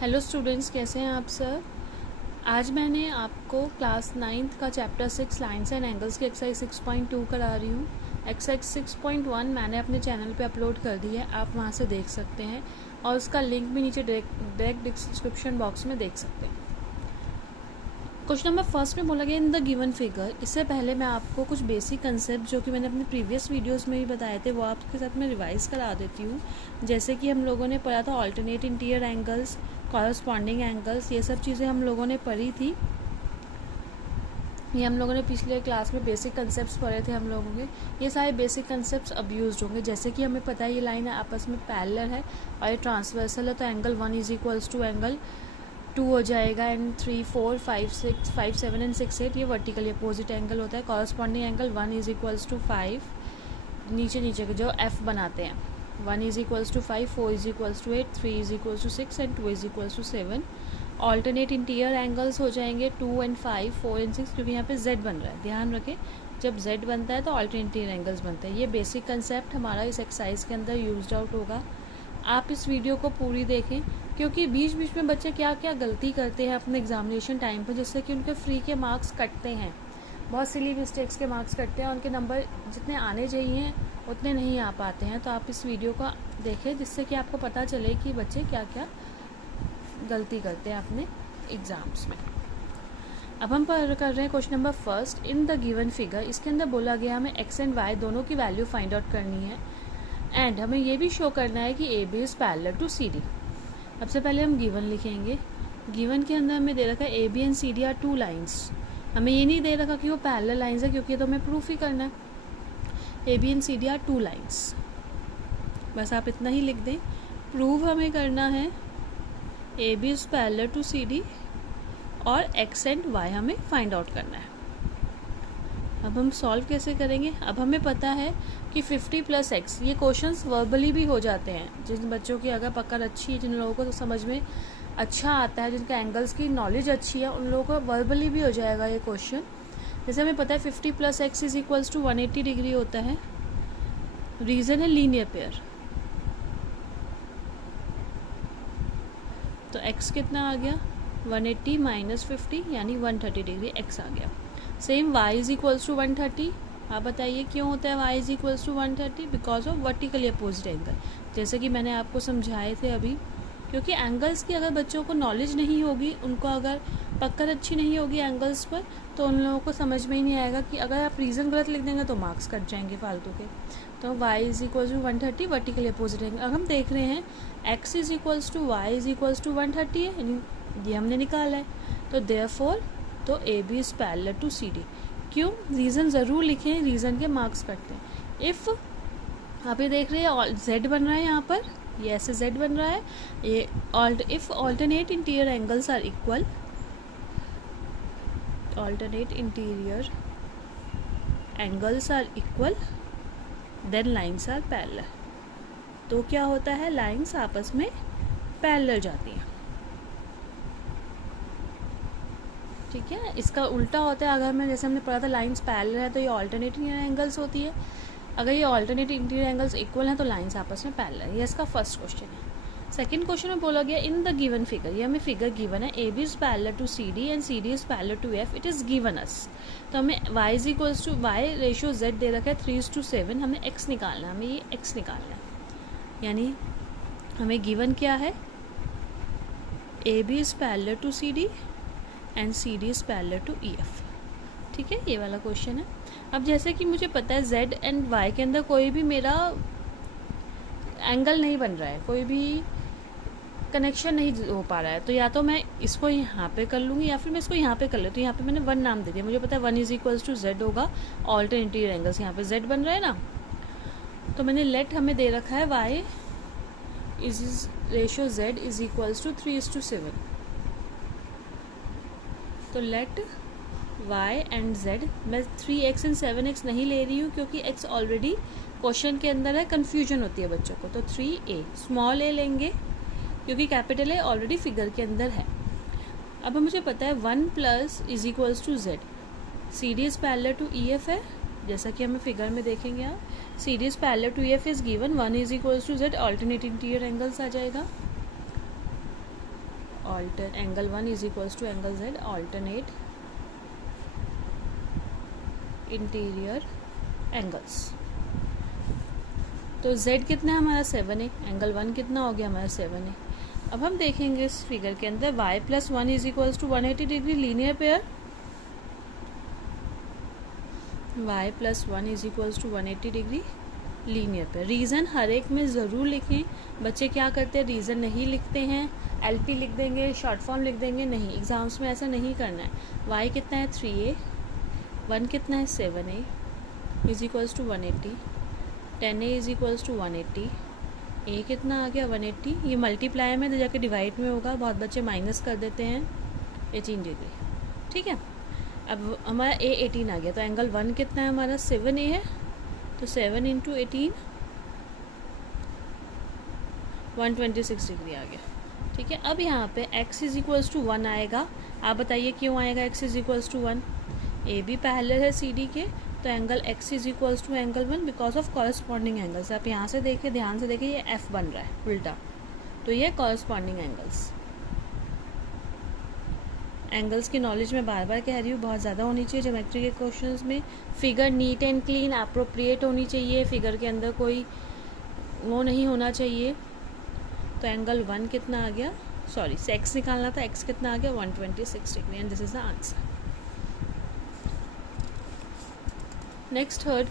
Hello students, कैसे हैं आप सर। आज मैंने आपको क्लास 9th का चैप्टर 6 लाइन्स एंड एंगल्स की एक्सरसाइज 6.2 करा रही हूँ। एक्सरसाइज 6.1 मैंने अपने चैनल पे अपलोड कर दी है, आप वहाँ से देख सकते हैं और उसका लिंक भी नीचे डायरेक्ट डिस्क्रिप्शन बॉक्स में देख सकते हैं। क्वेश्चन नंबर फर्स्ट में बोला गया इन द गिवन फिगर। इससे पहले मैं आपको कुछ बेसिक कंसेप्ट जो कि मैंने अपने प्रीवियस वीडियोस में भी बताए थे वो आपके साथ मैं रिवाइज करा देती हूँ। जैसे कि हम लोगों ने पढ़ा था alternate interior angles, corresponding angles, ये सब चीज़ें हम लोगों ने पढ़ी थी। ये हम लोगों ने पिछले क्लास में बेसिक कंसेप्ट्स पढ़े थे हम लोगों के। ये सारे बेसिक कंसेप्ट्स अब यूज होंगे। जैसे कि हमें पता है ये लाइन आपस में पैरेलल है और ये ट्रांसवर्सल है, तो angle 1 is equals to angle 2 हो जाएगा एंड 3, 4, 5, 6, 5, 7 एंड 6, 8 ये वर्टिकली अपोजिट एंगल होता है। Corresponding angle 1 is equals to 5, नीचे के जो एफ बनाते हैं 1 is equals to 5, 4 is equals to 8, 3 is equals to 6 and 2 is equals to 7। Alternate interior angles हो जाएंगे 2 एंड 5, 4 एंड 6, क्योंकि यहाँ पे z बन रहा है। ध्यान रखें, जब z बनता है तो ऑल्टरनेट इंटीरियर एंगल्स बनते हैं। ये बेसिक कंसेप्ट हमारा इस एक्सरसाइज के अंदर यूज्ड आउट होगा। आप इस वीडियो को पूरी देखें, क्योंकि बीच बीच में बच्चे क्या क्या गलती करते हैं अपने एग्जामिनेशन टाइम पर, जिससे कि उनके फ्री के मार्क्स कटते हैं। बहुत सिली मिस्टेक्स के मार्क्स कटते हैं, उनके नंबर जितने आने चाहिए उतने नहीं आ पाते हैं। तो आप इस वीडियो को देखें जिससे कि आपको पता चले कि बच्चे क्या क्या गलती करते हैं अपने एग्ज़ाम्स में। अब हम कर रहे हैं question number first in the given figure. इसके अंदर बोला गया हमें एक्स एंड वाई दोनों की वैल्यू फाइंड आउट करनी है एंड हमें ये भी शो करना है कि A B is parallel to C D. सबसे पहले हम गिवन लिखेंगे। गिवन के अंदर हमें दे रखा है A B and C D are 2 lines. हमें ये नहीं दे रखा कि वो पैरेलल लाइन्स है, क्योंकि ये तो हमें प्रूफ ही करना है। A B and C D are 2 lines, बस आप इतना ही लिख दें। प्रूव हमें करना है A B is parallel to C D और एक्स एंड वाई हमें फाइंड आउट करना है। अब हम सॉल्व कैसे करेंगे। अब हमें पता है कि 50 + x, ये क्वेश्चंस वर्बली भी हो जाते हैं। जिन बच्चों की अगर पकड़ अच्छी है, जिन लोगों को तो समझ में अच्छा आता है, जिनका एंगल्स की नॉलेज अच्छी है, उन लोगों को वर्बली भी हो जाएगा ये क्वेश्चन। जैसे हमें पता है 50 + x is equals to 180 degree होता है। रीज़न है लीनियर पेयर, तो x कितना आ गया 180 - 50 यानी 130 डिग्री x आ गया। Same y is equals to 130। आप बताइए क्यों होता है y is equals to 130? Because of vertically opposite angle, जैसे कि मैंने आपको समझाए थे अभी। क्योंकि एंगल्स की अगर बच्चों को नॉलेज नहीं होगी, उनको अगर पकड़ अच्छी नहीं होगी एंगल्स पर, तो उन लोगों को समझ में ही नहीं आएगा कि अगर आप रीज़न गलत लिख देंगे तो मार्क्स कट जाएंगे फालतू के। तो y is equals to 130 vertically opposite angle. अब हम देख रहे हैं x is equals to y is equals to 130 है, यानी ये हमने निकाला है। तो देयरफॉर तो A B is parallel to C D. क्यों? रीज़न ज़रूर लिखें, रीज़न के मार्क्स कटते हैं। इफ़ आप ये देख रहे हैं z बन रहा है, यहाँ पर ये ऐसे z बन रहा है। ये if alternate interior angles are equal, alternate interior angles are equal then lines are parallel. तो क्या होता है, लाइन्स आपस में पैरेलल जाती हैं। ठीक है, इसका उल्टा होता है। अगर मैं जैसे हमने पढ़ा था लाइन्स पैरेलल है तो ये ऑल्टरनेट इंटीरियर एंगल्स होती है। अगर ये ऑल्टरनेट इंटीरियर एंगल्स इक्वल हैं तो लाइन्स आपस में पैरेलल है। ये इसका फर्स्ट क्वेश्चन है। सेकंड क्वेश्चन में बोला गया इन द गिवन फिगर। ये हमें फिगर गिवन है, A B is parallel to C D and C D is parallel to F. It is given us. तो हमें y is equals to y ratio z दे रखा है 3:7। हमें x निकालना है, हमें ये x निकालना है। यानी हमें गिवन क्या है, A B is parallel to C D and C D is parallel to E F. ठीक है, ये वाला क्वेश्चन है। अब जैसे कि मुझे पता है z एंड y के अंदर कोई भी मेरा एंगल नहीं बन रहा है, कोई भी कनेक्शन नहीं हो पा रहा है, तो या तो मैं इसको यहाँ पे कर लूँगी या फिर मैं इसको यहाँ पे कर लेती हूँ। यहाँ पे मैंने 1 नाम दे दिया, मुझे पता है 1 इज इक्वल्स टू z होगा। ऑल्टरनेट इंटीरियर एंगल्स यहाँ पे z बन रहा है ना, तो मैंने लेट हमें दे रखा है y is ratio z is equals to 3:7। तो लेट y एंड z, मैं 3x एंड 7x नहीं ले रही हूँ क्योंकि x ऑलरेडी क्वेश्चन के अंदर है, कन्फ्यूजन होती है बच्चों को। तो 3a स्मॉल a लेंगे क्योंकि कैपिटल ए ऑलरेडी फिगर के अंदर है। अब मुझे पता है 1 + is equals to z, C D is parallel to E F है, जैसा कि हमें फिगर में देखेंगे। यहाँ C D is parallel to E F is given 1 is equals to z, alternate interior angles आ जाएगा। एंगल 1 is equals to angle Z alternate interior angles. तो Z कितना है हमारा 7 है, एंगल 1 कितना हो गया हमारा 7 है। अब हम देखेंगे इस फिगर के अंदर y plus 1 is equals to 180 degree linear pair, y plus 1 is equals to 180 degree linear pair. Reason हर एक में ज़रूर लिखें। बच्चे क्या करते हैं, रीज़न नहीं लिखते हैं, LP लिख देंगे, शॉर्ट फॉर्म लिख देंगे। नहीं, एग्जाम्स में ऐसा नहीं करना है। y कितना है 3a, 1 कितना है 7a is equals to 180, 10a is equals to 180, a कितना आ गया 180। ये मल्टीप्लाई में तो जाके डिवाइड में होगा, बहुत बच्चे माइनस कर देते हैं 18 डिग्री। ठीक है, अब हमारा a 18 आ गया, तो एंगल 1 कितना है हमारा 7a है, तो 7 इंटू 18 126 डिग्री आ गया। ठीक है, अब यहाँ पे x इज इक्वल्स टू 1 आएगा। आप बताइए क्यों आएगा x is equals to 1। A B parallel है CD के, तो angle x is equals to angle 1 because of corresponding angles. आप यहाँ से देखिए, ध्यान से देखिए, ये f बन रहा है उल्टा, तो ये कॉरस्पॉन्डिंग एंगल्स। एंगल्स की नॉलेज मैं बार बार कह रही हूँ, बहुत ज़्यादा होनी चाहिए ज्योमेट्री के क्वेश्चंस में। Figure neat and clean appropriate होनी चाहिए, फिगर के अंदर कोई वो नहीं होना चाहिए। तो एंगल 1 कितना आ गया, सॉरी x निकालना था, x कितना आ गया 126 degree, and this is the answer. Next third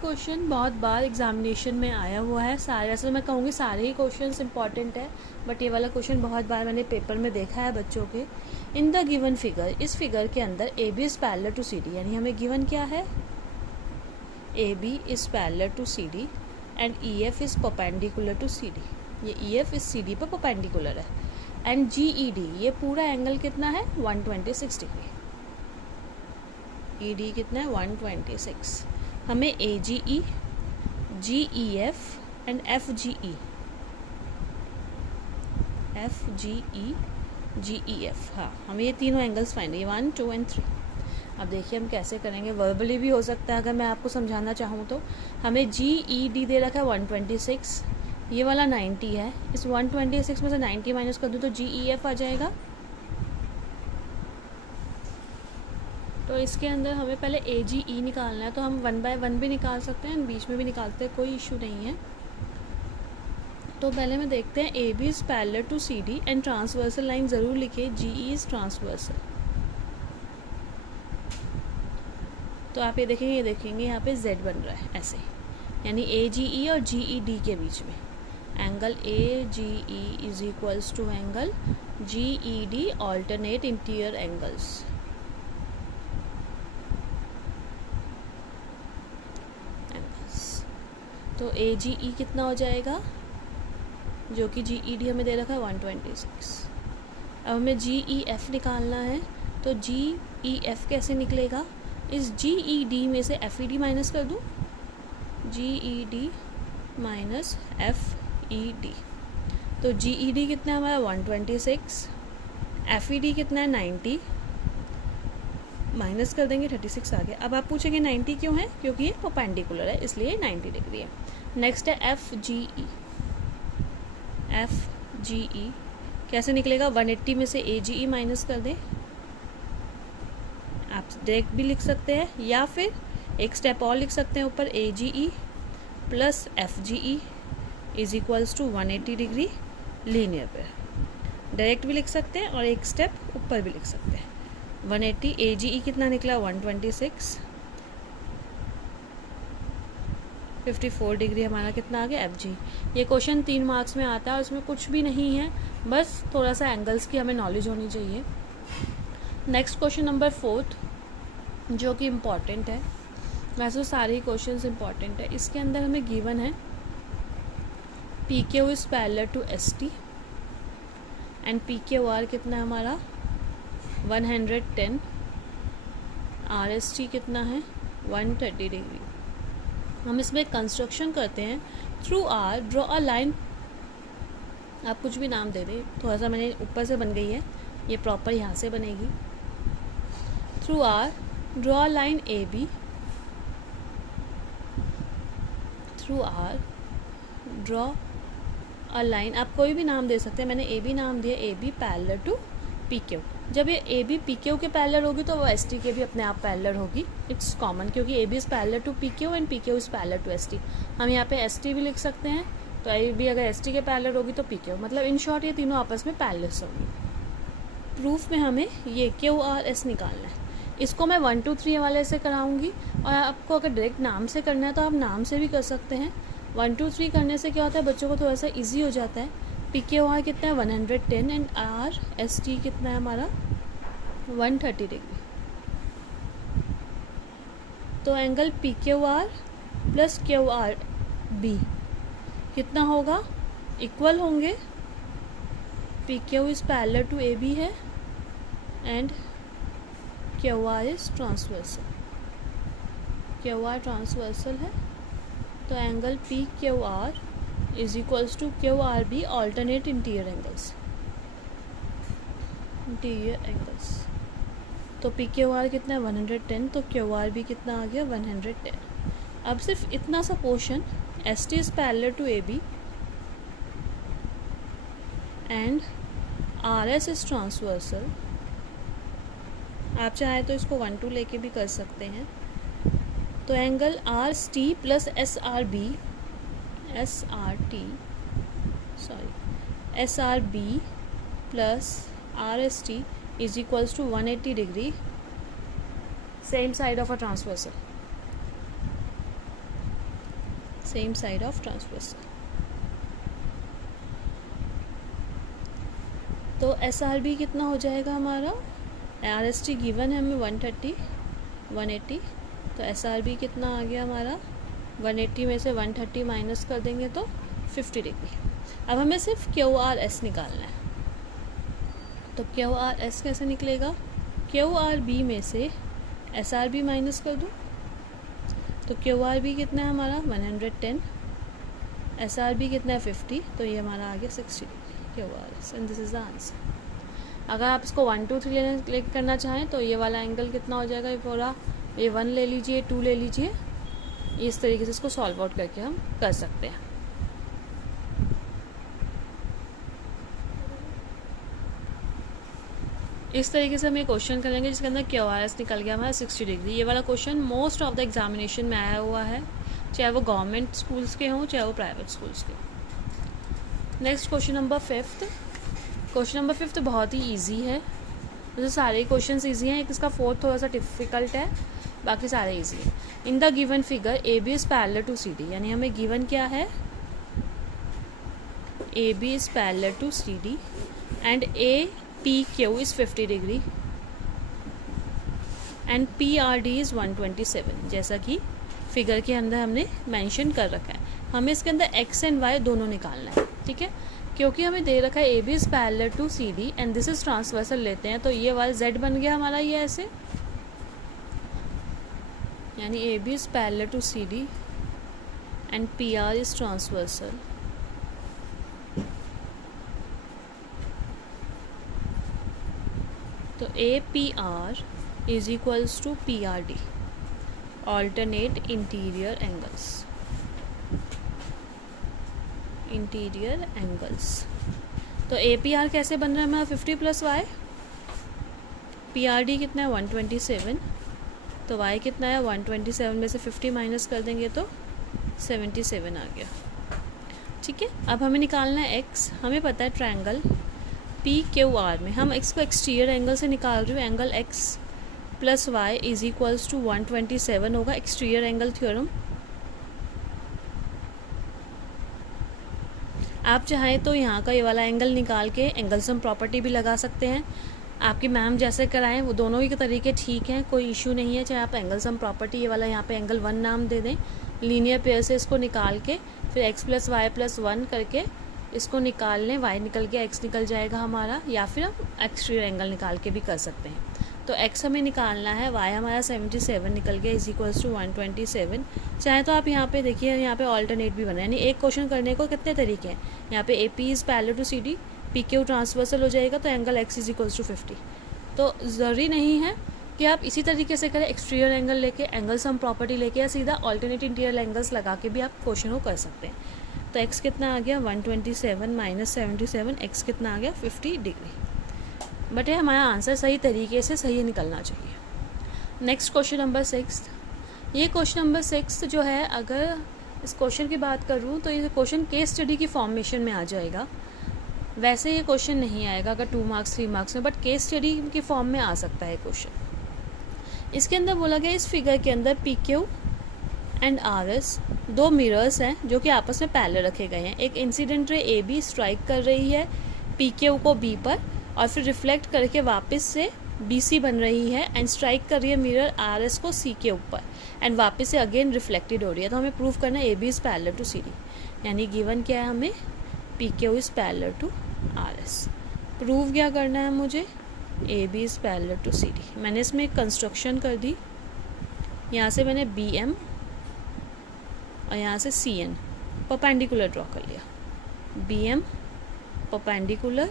question बहुत बार एग्जामिनेशन में आया हुआ है। सारे, वैसे मैं कहूँगी सारे ही क्वेश्चंस इंपॉर्टेंट है, बट ये वाला क्वेश्चन बहुत बार मैंने पेपर में देखा है बच्चों के। इन द गिवन फिगर, इस फिगर के अंदर A B is parallel to C D, यानी हमें गिवन क्या है, A B is parallel to C D and E F is perpendicular to C D. ये ई एफ इस सी डी पर परपेंडिकुलर है, एंड जी ई डी, ये पूरा एंगल कितना है 126 डिग्री। ई डी कितना है 126। हमें A G E, G E F and F G E, F G E, G E F, हाँ हमें ये तीनों एंगल्स फाइंड है, 1 2 एंड 3। अब देखिए हम कैसे करेंगे, वर्बली भी हो सकता है अगर मैं आपको समझाना चाहूँ तो। हमें जी ई डी दे रखा है 126, ये वाला 90 है, इस 126 में से 90 माइनस कर दूँ तो जी ई एफ आ जाएगा। तो इसके अंदर हमें पहले ए जी ई निकालना है, तो हम 1 बाय 1 भी निकाल सकते हैं, बीच में भी निकालते हैं, कोई इशू नहीं है। तो पहले में देखते हैं, A B is parallel to C D and transversal line ज़रूर लिखे, जी ई इज़ ट्रांसवर्सल। तो आप ये देखेंगे यहाँ पे Z बन रहा है ऐसे, यानी ए जी ई और जी ई डी के बीच में angle A G E is equals to angle G E D alternate interior angles. तो ए जी ई कितना हो जाएगा, जो कि जी ई डी हमें दे रखा है 126। अब हमें जी ई एफ निकालना है, तो जी ई एफ कैसे निकलेगा, इस जी ई डी में से एफ ई डी माइनस कर दूँ, G E D minus F E D. तो जी ई डी कितना है हमारा 126, एफ ई डी कितना है 90, माइनस कर देंगे 36 आ गया। अब आप पूछेंगे 90 क्यों है, क्योंकि ये परपेंडिकुलर है इसलिए 90 डिग्री है। नेक्स्ट है F G E, F G ई कैसे निकलेगा, 180 में से ए जी ई माइनस कर दें, आप डायरेक्ट भी लिख सकते हैं या फिर एक स्टेप और लिख सकते हैं ऊपर, A G E plus F G E is equals to 180 degree linear pair. Direct भी लिख सकते हैं और एक स्टेप ऊपर भी लिख सकते हैं। 180 ए जी ई कितना निकला 126, 54 डिग्री हमारा कितना आ गया एफ जी। ये क्वेश्चन 3 मार्क्स में आता है, उसमें कुछ भी नहीं है, बस थोड़ा सा एंगल्स की हमें नॉलेज होनी चाहिए। नेक्स्ट क्वेश्चन नंबर 4 जो कि इम्पॉर्टेंट है, वैसे तो सारे ही क्वेश्चंस इम्पॉर्टेंट है। इसके अंदर हमें गिवन है P Q is parallel to S T and P Q R कितना है हमारा 110, आर एस टी कितना है 130 डिग्री। हम इसमें कंस्ट्रक्शन करते हैं, through R draw a line, आप कुछ भी नाम दे दें, थोड़ा सा मैंने ऊपर से बन गई है, ये प्रॉपर यहाँ से बनेगी। Through R draw a line A B, through R draw a line, आप कोई भी नाम दे सकते हैं, मैंने ए बी नाम दिया, A B parallel to P Q. जब ये ए बी पी क्यू के पैरेलल होगी तो वो एस टी के भी अपने आप पैरेलल होगी, इट्स कॉमन, क्योंकि A B is parallel to P Q and P Q is parallel to S T. हम यहाँ पे एस टी भी लिख सकते हैं, तो ए बी अगर एस टी के पैरेलल होगी तो पी क्यू, मतलब इन शॉर्ट ये तीनों आपस में पैरेलल होंगी। प्रूफ में हमें ये क्यू आर एस निकालना है। इसको मैं 1 2 3 वाले से कराऊंगी, और आपको अगर डायरेक्ट नाम से करना है तो आप नाम से भी कर सकते हैं। 1 2 3 करने से क्या होता है, बच्चों को थोड़ा सा ईजी हो जाता है। पी क्यू आर कितना है 110 एंड आर एस टी कितना है हमारा 130 डिग्री। तो angle P Q R plus Q R B कितना होगा, इक्वल होंगे। P Q is parallel to A B है and Q R is transversal, Q R transversal है। तो angle P Q R is equals to Q R B alternate interior angles, interior angles. तो P Q R कितना है 110, तो Q R B कितना आ गया 110। अब सिर्फ इतना सा portion, S T is parallel to A B and R S is transversal. आप चाहे तो इसको 1 2 लेके भी कर सकते हैं। तो angle R S T plus S R B, S R T sorry S R B plus R S T is equals to 180 degree, same side of a transversal, same side of transversal. तो S R B कितना हो जाएगा हमारा, are S T given है हमें 130 180, तो S R B कितना आ गया हमारा 180 में से 130 माइनस कर देंगे तो 50 डिग्री। अब हमें सिर्फ क्यू आर एस निकालना है। तो क्यू आर एस कैसे निकलेगा, क्यू आर बी में से एस आर बी माइनस कर दूँ, तो क्यू आर बी कितना है हमारा 110, एस आर बी कितना है 50, तो ये हमारा आ गया 60 degree Q R S, and this is the answer. अगर आप इसको 1 2 3 करना चाहें तो ये वाला एंगल कितना हो जाएगा, ये पूरा ये 1 ले लीजिए, 2 ले लीजिए, इस तरीके से इसको सॉल्व आउट करके हम कर सकते हैं। इस तरीके से हम ये क्वेश्चन करेंगे जिसके अंदर क्यू आर एस निकल गया हमारा 60 डिग्री। ये वाला question most of the examination में आया हुआ है, चाहे वो गवर्नमेंट स्कूल्स के हों चाहे वो प्राइवेट स्कूल्स के हों। Next question number 5। Question number 5 बहुत ही ईजी है, वैसे सारे क्वेश्चन ईजी हैं, इसका 4th थोड़ा सा डिफ़िकल्ट है, बाकी सारे ईजी हैं। In the given figure A B is parallel to C D, यानी हमें गिवन क्या है, A B is parallel to C D and A P Q is 50 degree and P R D is 127, जैसा कि figure के अंदर हमने mention कर रखा है। हमें इसके अंदर एक्स एंड वाई दोनों निकालना है, ठीक है, क्योंकि हमें दे रखा है A B is parallel to C D and this is transversal लेते हैं, तो ये वाला जेड बन गया हमारा ये ऐसे, यानी A B is parallel to C D and P R is transversal. तो A P R is equals to P R D, alternate interior angles, interior angles. तो ए पी आर कैसे बन रहा है हमारा 50 plus Y, P R D कितना है 127, तो वाई कितना है 127 में से 50 माइनस कर देंगे तो 77 आ गया, ठीक है। अब हमें निकालना है एक्स, हमें पता है ट्रायंगल पी क्यू आर में हम एक्स को एक्सटीरियर एंगल से निकाल रही हूँ, angle X plus Y is equals to 127 होगा, एक्सटीरियर एंगल थ्योरम। आप चाहें तो यहाँ का ये वाला एंगल निकाल के एंगल सम प्रॉपर्टी भी लगा सकते हैं, आपकी मैम जैसे कराएं वो दोनों ही के तरीके ठीक हैं, कोई इशू नहीं है। चाहे आप एंगल सम प्रॉपर्टी ये वाला यहाँ पे एंगल 1 नाम दे दें, लीनियर पेयर से इसको निकाल के फिर एक्स प्लस वाई प्लस 1 करके इसको निकाल लें, वाई निकल गया एक्स निकल जाएगा हमारा, या फिर हम एक्सटीरियर एंगल निकाल के भी कर सकते हैं। तो एक्स हमें निकालना है, वाई हमारा 77 निकल गया इज इक्वल्स टू 127। चाहे तो आप यहाँ पे देखिए, यहाँ पे ऑल्टरनेट भी बना है, यानी एक क्वेश्चन करने को कितने तरीके हैं। यहाँ पे A P is parallel to C D, P Q transversal हो जाएगा, तो angle X is equals to 50। तो ज़रूरी नहीं है कि आप इसी तरीके से करें, एक्सटीरियर एंगल लेके, एंगल सम प्रॉपर्टी लेके, या सीधा ऑल्टरनेट इंटीरियर एंगल्स लगा के भी आप क्वेश्चन को कर सकते हैं। तो x कितना आ गया 127 माइनस 77, x कितना आ गया 50 डिग्री। बट ये हमारा आंसर सही तरीके से सही निकलना चाहिए। Next question number 6। ये क्वेश्चन नंबर 6 जो है, अगर इस क्वेश्चन की बात करूँ तो ये क्वेश्चन केस स्टडी की फॉर्मेशन में आ जाएगा। वैसे ये क्वेश्चन नहीं आएगा अगर 2 मार्क्स 3 मार्क्स में, बट केस स्टडी की फॉर्म में आ सकता है क्वेश्चन। इसके अंदर बोला गया, इस फिगर के अंदर PQ एंड RS दो मिरर्स हैं जो कि आपस में पैरेलल रखे गए हैं। एक इंसिडेंट रे AB स्ट्राइक कर रही है PQ को B पर और फिर रिफ्लेक्ट करके वापस से BC बन रही है एंड स्ट्राइक कर रही है मिरर RS को C के ऊपर एंड वापस से अगेन रिफ्लेक्टेड हो रही है। तो हमें प्रूव करना है AB is parallel to CD, यानी गिवन क्या है हमें, PQ is parallel to RS। Prove क्या करना है मुझे, AB is parallel to CD। मैंने इसमें एक कंस्ट्रक्शन कर दी, यहाँ से मैंने BM और यहाँ से CN परपेंडिकुलर ड्रॉ कर लिया। BM परपेंडिकुलर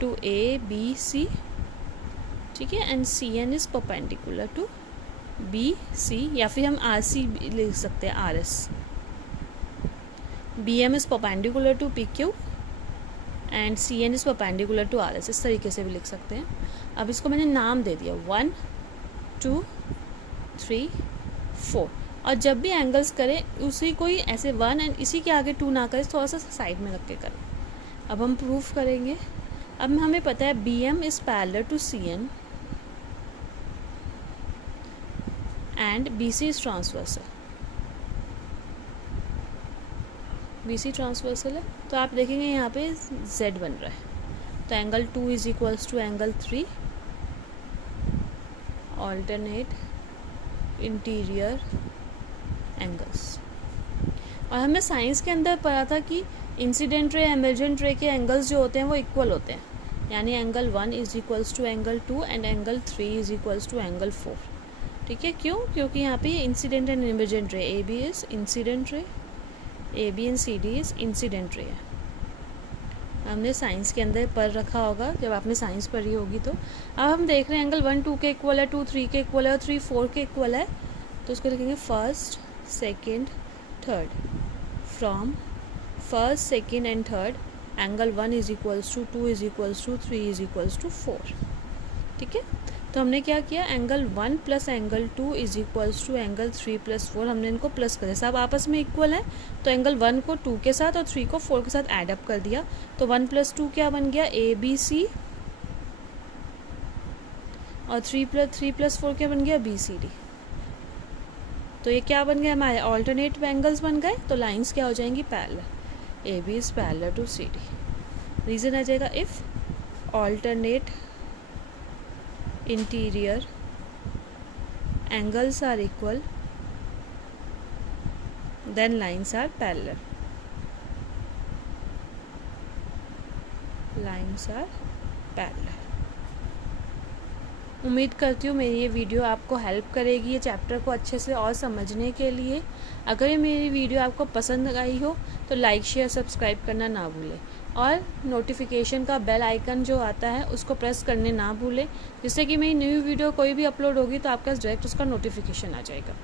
टू ABC, ठीक है, and CN is perpendicular to BC, या फिर हम RC लिख सकते हैं RS। BM is perpendicular to PQ and CN is perpendicular to RS, इस तरीके से भी लिख सकते हैं। अब इसको मैंने नाम दे दिया 1 2 3 4, और जब भी एंगल्स करें उसी कोई ऐसे 1 एंड इसी के आगे 2 ना करें, थोड़ा सा साइड में रख के करें। अब हम प्रूफ करेंगे। अब हमें पता है BM is parallel to CN and BC is transversal. BC transversal है, तो आप देखेंगे यहाँ पे Z बन रहा है। तो angle 2 is equals to angle 3, alternate interior angles. और हमें साइंस के अंदर पढ़ा था कि इंसिडेंट रे एमर्जेंट रे के एंगल्स जो होते हैं वो इक्वल होते हैं, यानी angle 1 is equals to angle 2 and angle 3 is equals to angle 4। ठीक है, क्यों? क्योंकि यहाँ पे incident and emergent ray, AB is incident ray, AB and CD is incident ray है। हमने साइंस के अंदर पढ़ रखा होगा जब आपने साइंस पढ़ी होगी। तो अब हम देख रहे हैं एंगल 1 2 के इक्वल है, 2 3 के इक्वल है और 3 4 के इक्वल है। तो उसको लिखेंगे first second third. From first second and third angle 1 is equals to 2 is equals to 3 is equals to 4। ठीक है, तो हमने क्या किया, angle 1 plus angle 2 is equals to angle 3 plus 4, हमने इनको प्लस कर दिया। सब आपस में इक्वल है, तो एंगल 1 को 2 के साथ और 3 को 4 के साथ ऐड अप कर दिया। तो 1 प्लस 2 क्या बन गया, ABC, और 3 प्लस 4 क्या बन गया, BCD। तो ये क्या बन गया, हमारे ऑल्टरनेट एंगल्स बन गए। तो लाइंस क्या हो जाएंगी, parallel. AB is parallel to CD। Reason आ जाएगा if alternate interior angles are equal then lines are parallel, lines are parallel। उम्मीद करती हूँ मेरी ये वीडियो आपको हेल्प करेगी ये चैप्टर को अच्छे से और समझने के लिए। अगर ये मेरी वीडियो आपको पसंद आई हो तो लाइक शेयर सब्सक्राइब करना ना भूलें और नोटिफिकेशन का बेल आइकन जो आता है उसको प्रेस करने ना भूलें, जिससे कि मेरी न्यू वीडियो कोई भी अपलोड होगी तो आपके पास डायरेक्ट उसका नोटिफिकेशन आ जाएगा।